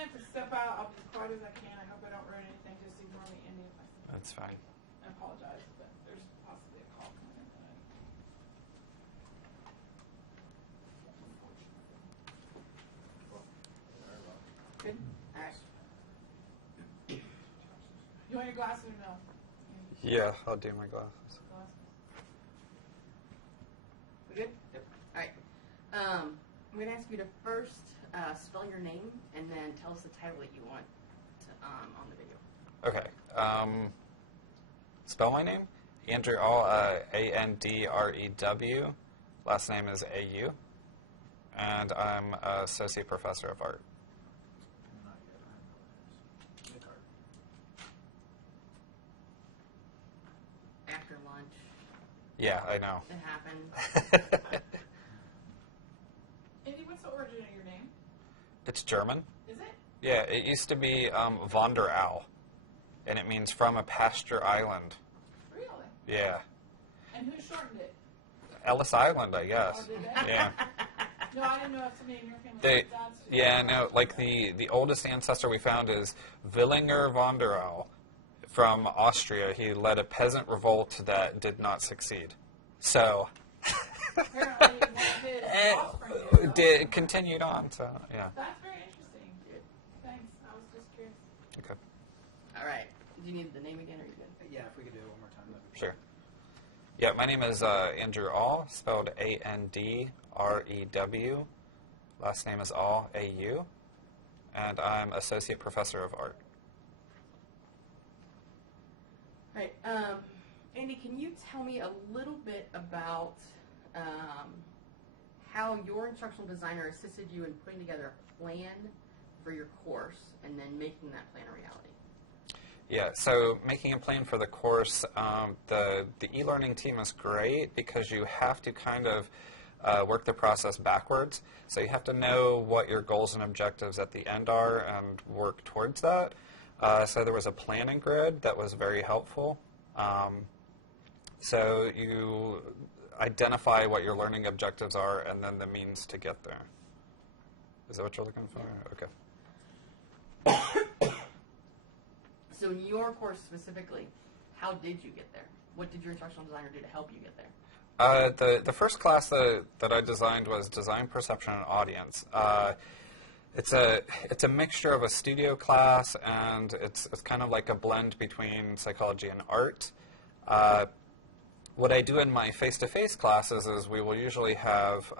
may have to step out. I'll be as quiet as I can. I hope I don't ruin anything. Just ignore me, Andy, if I step out. That's fine. I apologize, but there's possibly a call coming in tonight. Good? All right. You want your glasses or no? Yeah, I'll do my glasses. We good? Yep. All right. I'm going to ask you to first spell your name and then tell us the title that you want to, on the video. Okay. Spell my name? Andrew All, Andrew. Last name is AU. And I'm Associate Professor of Art. After lunch. Yeah, I know. It happened. Andy, what's the origin of your name? It's German. Is it? Yeah, it used to be von der Au, and it means from a pasture island. Really? Yeah. And who shortened it? Ellis Island, I guess. Oh, did they? Yeah. No, I didn't know if somebody in your family They, was dad's. yeah, no, like the oldest ancestor we found is Willinger von der Au from Austria. He led a peasant revolt that did not succeed. So, Apparently, one of his offspring did. continued on, so, yeah. That's very interesting. Thanks. I was just curious. Okay. All right. Do you need the name again, or are you good? Yeah, if we could do it one more time. That'd be Sure. Yeah, my name is Andrew All, spelled Andrew. Last name is All, AU. And I'm Associate Professor of Art. All right. Andy, can you tell me a little bit about how your instructional designer assisted you in putting together a plan for your course and then making that plan a reality? Yeah, so making a plan for the course, the e-learning team is great because you have to kind of work the process backwards. So you have to know what your goals and objectives at the end are and work towards that. So there was a planning grid that was very helpful. So you identify what your learning objectives are and then the means to get there. Is that what you're looking for? Okay. So in your course specifically, how did you get there? What did your instructional designer do to help you get there? The first class that I designed was Design, Perception, and Audience. It's a mixture of a studio class, and it's kind of like a blend between psychology and art. What I do in my face-to-face classes is we will usually have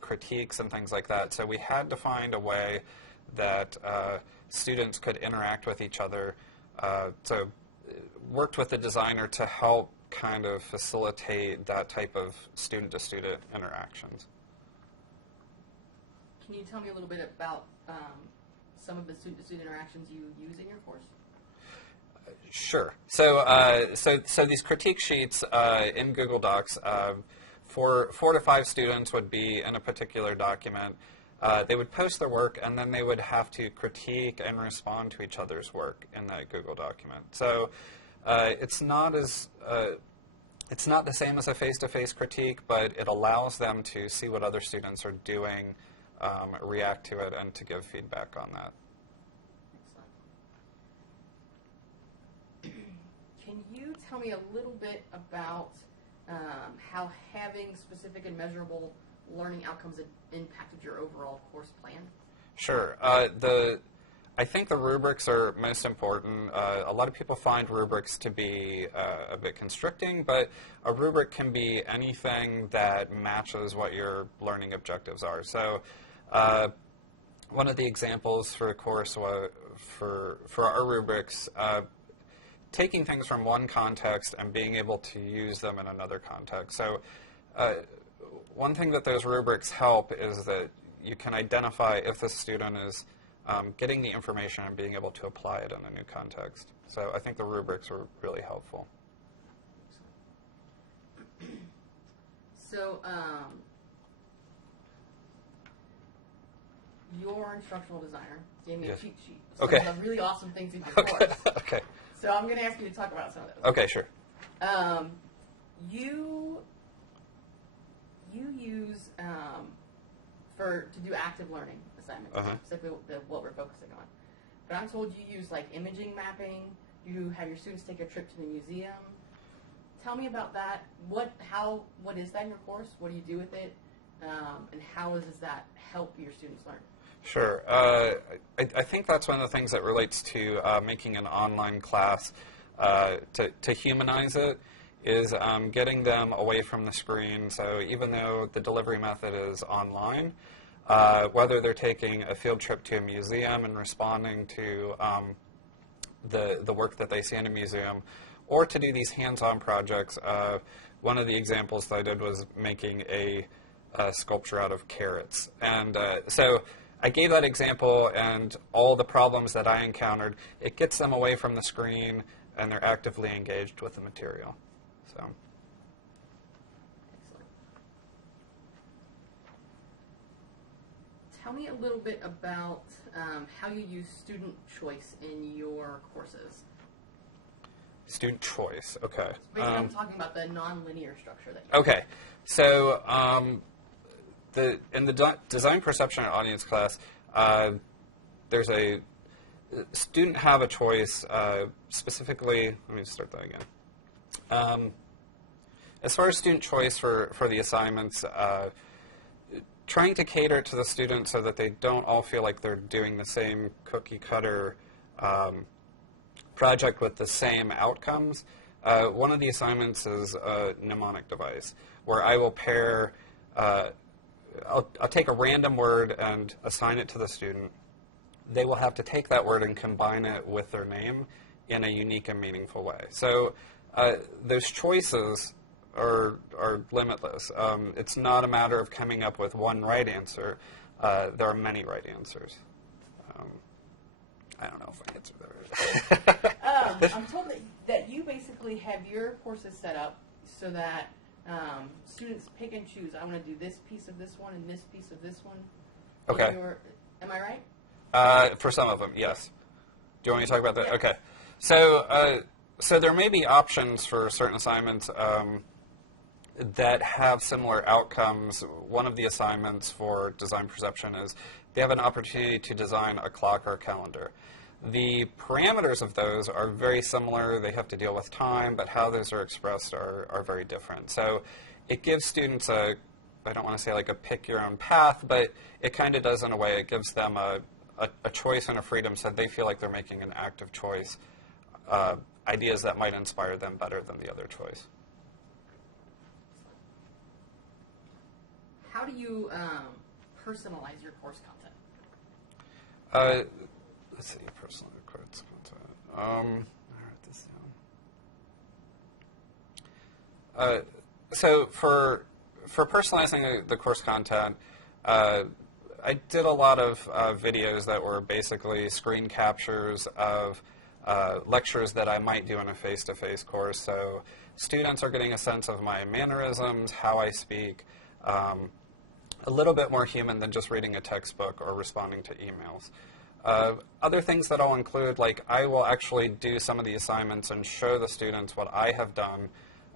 critiques and things like that. So we had to find a way that students could interact with each other. So worked with the designer to help kind of facilitate that type of student-to-student interactions. Can you tell me a little bit about some of the student-to-student interactions you use in your course? Sure. So these critique sheets in Google Docs, 4 to 5 students would be in a particular document. They would post their work, and then they would have to critique and respond to each other's work in that Google document. So it's not the same as a face-to-face critique, but it allows them to see what other students are doing, react to it, and to give feedback on that. Excellent. Can you tell me a little bit about how having specific and measurable learning outcomes impacted your overall course plan? Sure. I think the rubrics are most important. A lot of people find rubrics to be a bit constricting, but a rubric can be anything that matches what your learning objectives are. So one of the examples for the course for our rubrics, taking things from one context and being able to use them in another context. So one thing that those rubrics help is that you can identify if the student is getting the information and being able to apply it in a new context. So I think the rubrics are really helpful. So your instructional designer gave me a cheat sheet. Some of the really awesome things in your course. Okay. So I'm going to ask you to talk about some of those. Okay, sure. You use to do active learning assignments, specifically what we're focusing on. but I'm told you use like imaging mapping. You have your students take a trip to the museum. Tell me about that. What is that in your course? What do you do with it? And how does that help your students learn? Sure. I think that's one of the things that relates to making an online class to humanize it is getting them away from the screen. So even though the delivery method is online, whether they're taking a field trip to a museum and responding to the work that they see in a museum, or to do these hands-on projects. One of the examples that I did was making a sculpture out of carrots. And so I gave that example and all the problems that I encountered. It gets them away from the screen, and they're actively engaged with the material. So. Excellent. Tell me a little bit about how you use student choice in your courses. Student choice, okay. Basically, I'm talking about the nonlinear structure that you Okay, so in the design perception and audience class, there's a student have a choice. Specifically, let me start that again. As far as student choice for the assignments, trying to cater to the students so that they don't all feel like they're doing the same cookie cutter project with the same outcomes. One of the assignments is a mnemonic device where I will pair, I'll take a random word and assign it to the student. They will have to take that word and combine it with their name in a unique and meaningful way. So those choices are limitless. It's not a matter of coming up with one right answer. There are many right answers. I don't know if I answered that right. I'm told that you basically have your courses set up so that students pick and choose. I want to do this piece of this one and this piece of this one. Okay. Am I right? For some of them, yes. Do you want me to talk about that? Yeah. Okay. So there may be options for certain assignments that have similar outcomes. One of the assignments for design perception is they have an opportunity to design a clock or a calendar. The parameters of those are very similar. They have to deal with time, but how those are expressed are very different. So it gives students I don't want to say like a pick your own path, but it kind of does in a way. It gives them a choice and a freedom so they feel like they're making an active choice, ideas that might inspire them better than the other choice. How do you personalize your course content? Let's see, personal course content. I wrote this down. So for personalizing the course content, I did a lot of videos that were basically screen captures of lectures that I might do in a face-to-face course. So students are getting a sense of my mannerisms, how I speak, a little bit more human than just reading a textbook or responding to emails. Other things that I'll include, like I will actually do some of the assignments and show the students what I have done.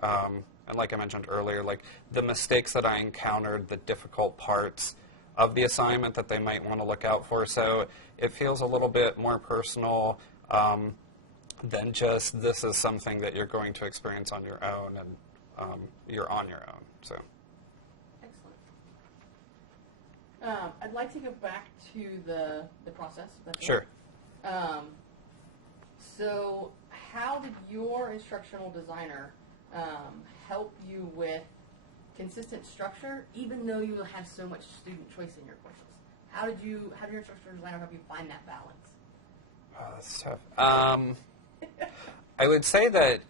And like I mentioned earlier, like the mistakes that I encountered, the difficult parts of the assignment that they might want to look out for. So it feels a little bit more personal than just this is something that you're going to experience on your own and you're on your own. So. Excellent. I'd like to go back to the process. Sure. So how did your instructional designer help you with consistent structure, even though you have so much student choice in your courses? How did your instructional designer help you find that balance? That's tough. I would say that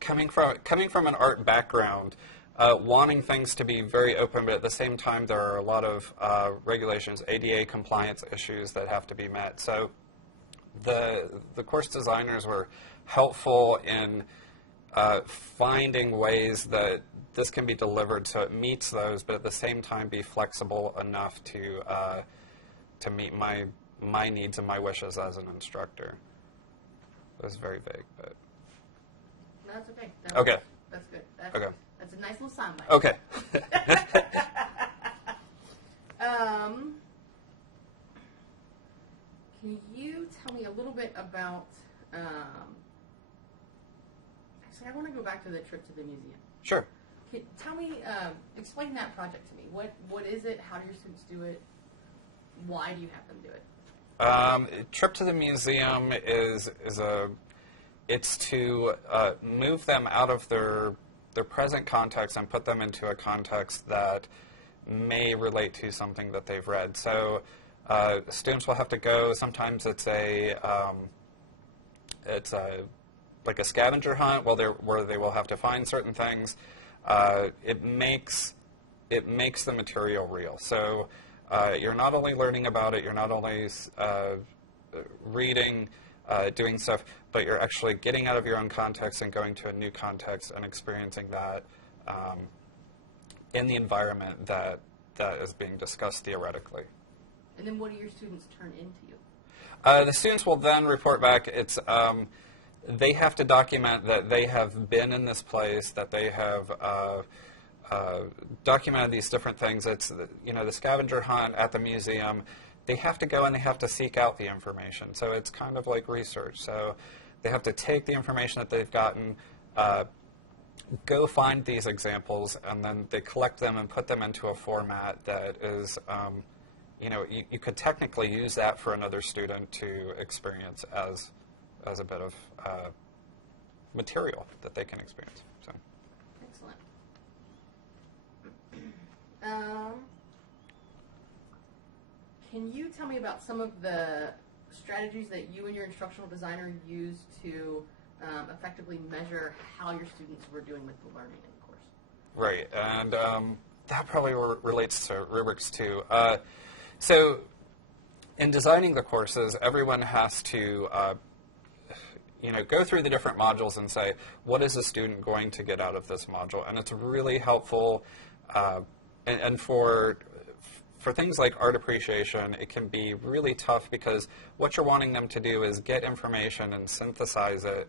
coming from an art background, wanting things to be very open, but at the same time there are a lot of regulations, ADA compliance issues that have to be met. So the course designers were helpful in finding ways that this can be delivered so it meets those, but at the same time be flexible enough to meet my needs and my wishes as an instructor. It was very vague, but... No, that's okay. Okay. That's good. Okay. That's a nice little soundbite. Okay. Can you tell me a little bit about, actually, I want to go back to the trip to the museum. Sure. Tell me, explain that project to me. What is it? How do your students do it? Why do you have them do it? Trip to the museum it's to move them out of their present context and put them into a context that may relate to something that they've read. So students will have to go. Sometimes it's like a scavenger hunt where they will have to find certain things. It makes the material real. So you're not only learning about it, you're not only reading, doing stuff, but you're actually getting out of your own context and going to a new context and experiencing that in the environment that is being discussed theoretically. And then what do your students turn into you? The students will then report back. They have to document that they have been in this place, that they have documented these different things. It's the scavenger hunt at the museum. They have to go and they have to seek out the information. So it's kind of like research. So they have to take the information that they've gotten, go find these examples, and then they collect them and put them into a format that is, you could technically use that for another student to experience as a bit of material that they can experience. So. Excellent. Can you tell me about some of the strategies that you and your instructional designer use to effectively measure how your students were doing with the learning in the course? Right, and that probably relates to rubrics too. So in designing the courses, everyone has to go through the different modules and say, what is the student going to get out of this module? And it's really helpful, and for things like art appreciation, it can be really tough because what you're wanting them to do is get information and synthesize it,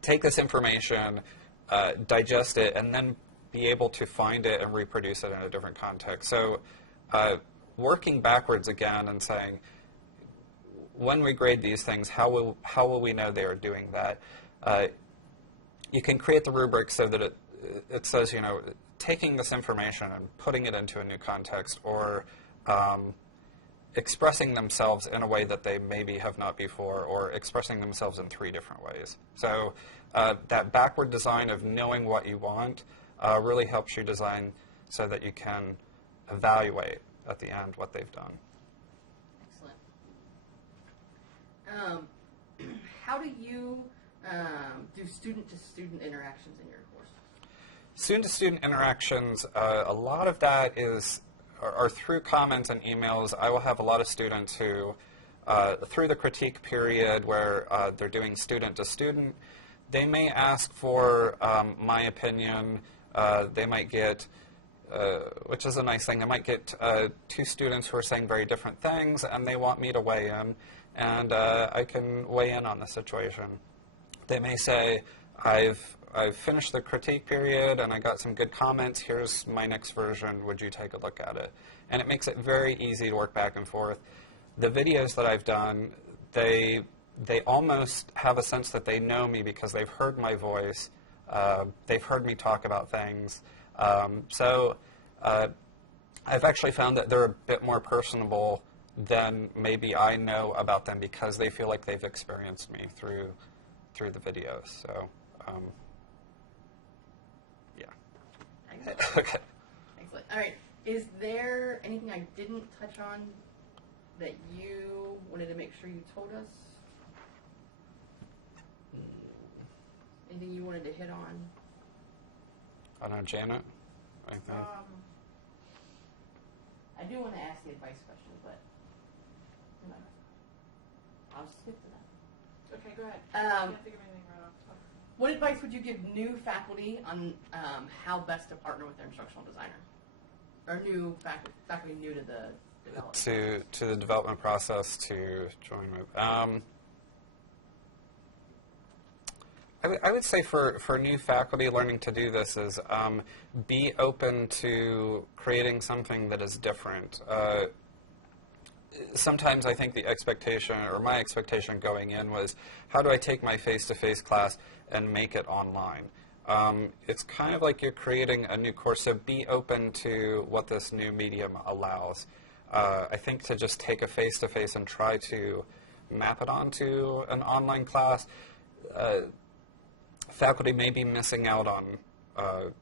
take this information, digest it, and then be able to find it and reproduce it in a different context. So working backwards again and saying, when we grade these things, how will we know they are doing that? You can create the rubric so that it says, taking this information and putting it into a new context, or expressing themselves in a way that they maybe have not before, or expressing themselves in 3 different ways. So that backward design of knowing what you want really helps you design so that you can evaluate at the end what they've done. Excellent. How do you do student-to-student interactions in your course? Student-to-student interactions, a lot of that are through comments and emails. I will have a lot of students who, through the critique period where they're doing student-to-student, they may ask for my opinion. They might get, which is a nice thing, they might get 2 students who are saying very different things, and they want me to weigh in, and I can weigh in on the situation. They may say, I've finished the critique period and I got some good comments. Here's my next version. Would you take a look at it? And it makes it very easy to work back and forth. The videos that I've done, they almost have a sense that they know me because they've heard my voice. They've heard me talk about things. So I've actually found that they're a bit more personable than maybe I know about them because they feel like they've experienced me through the videos. So. Excellent. Okay. Excellent. All right. Is there anything I didn't touch on that you wanted to make sure you told us? Anything you wanted to hit on? I don't know, Janet? Anything? I do want to ask the advice question, but no. I'll skip to that. Okay, go ahead. I can't think of anything right off. What advice would you give new faculty on how best to partner with their instructional designer? Or new faculty new to the development? To the development process to join with. I would say for new faculty learning to do this is be open to creating something that is different. sometimes I think the expectation, or my expectation going in was, how do I take my face-to-face class and make it online? It's kind of like you're creating a new course, so be open to what this new medium allows. I think to just take a face-to-face and try to map it onto an online class, faculty may be missing out on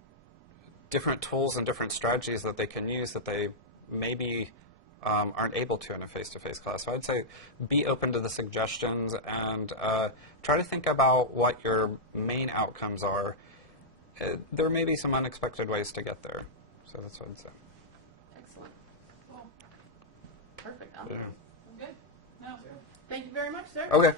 different tools and different strategies that they can use that they maybe aren't able to in a face-to-face class. So I'd say be open to the suggestions and try to think about what your main outcomes are. There may be some unexpected ways to get there. So that's what I'd say. Excellent. Cool. Perfect. Yeah. Good. No. Thank you very much, sir. Okay.